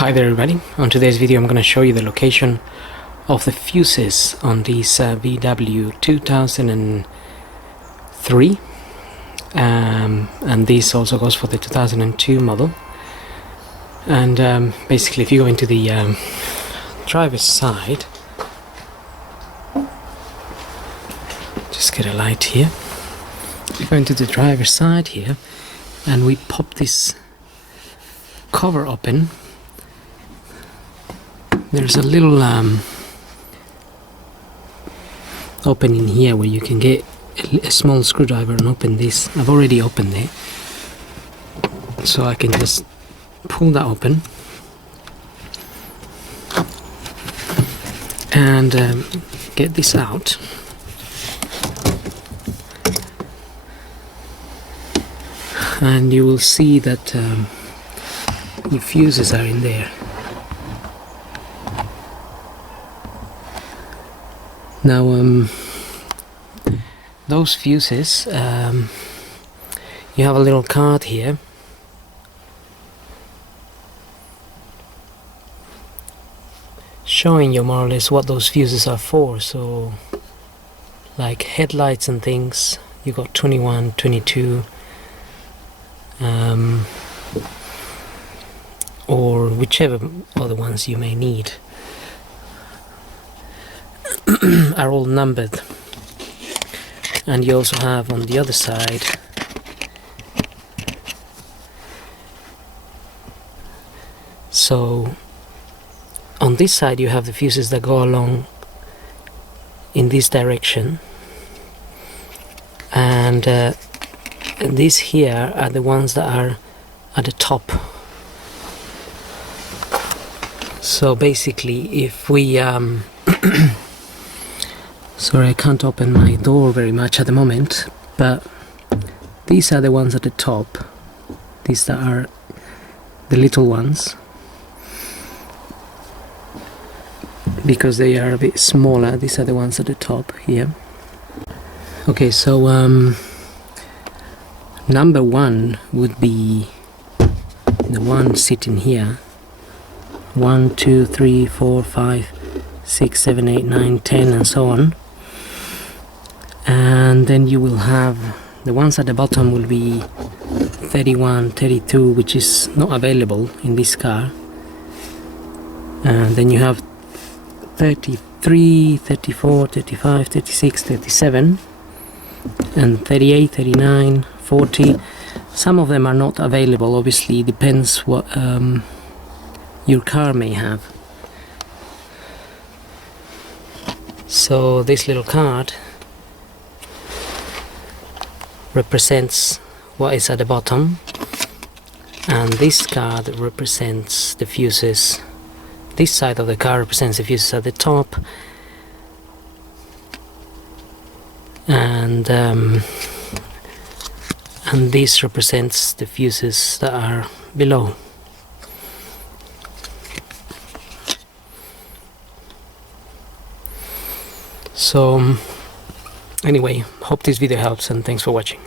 Hi there everybody, on today's video I'm going to show you the location of the fuses on this VW 2003 and this also goes for the 2002 model. And basically if you go into the driver's side, just get a light here, we go into the driver's side here and we pop this cover open. There's a little opening here where you can get a small screwdriver and open this. I've already opened it, so I can just pull that open and get this out. And you will see that the fuses are in there. Now those fuses, you have a little card here showing you more or less what those fuses are for. So like headlights and things, you got 21, 22, or whichever other ones you may need are all numbered. And you also have on the other side so on this side you have the fuses that go along in this direction, and these here are the ones that are at the top. So basically if we sorry, I can't open my door very much at the moment, but these are the ones at the top. These are the little ones, because they are a bit smaller. These are the ones at the top here. Okay, so number one would be the one sitting here. 1, 2, 3, 4, 5, 6, 7, 8, 9, 10 and so on. And then you will have the ones at the bottom will be 31, 32, which is not available in this car. And then you have 33, 34, 35, 36, 37 and 38, 39, 40. Some of them are not available, obviously. It depends what your car may have. So this little card represents what is at the bottom, and this card represents the fuses. This side of the car represents the fuses at the top, and this represents the fuses that are below. So anyway, hope this video helps and thanks for watching.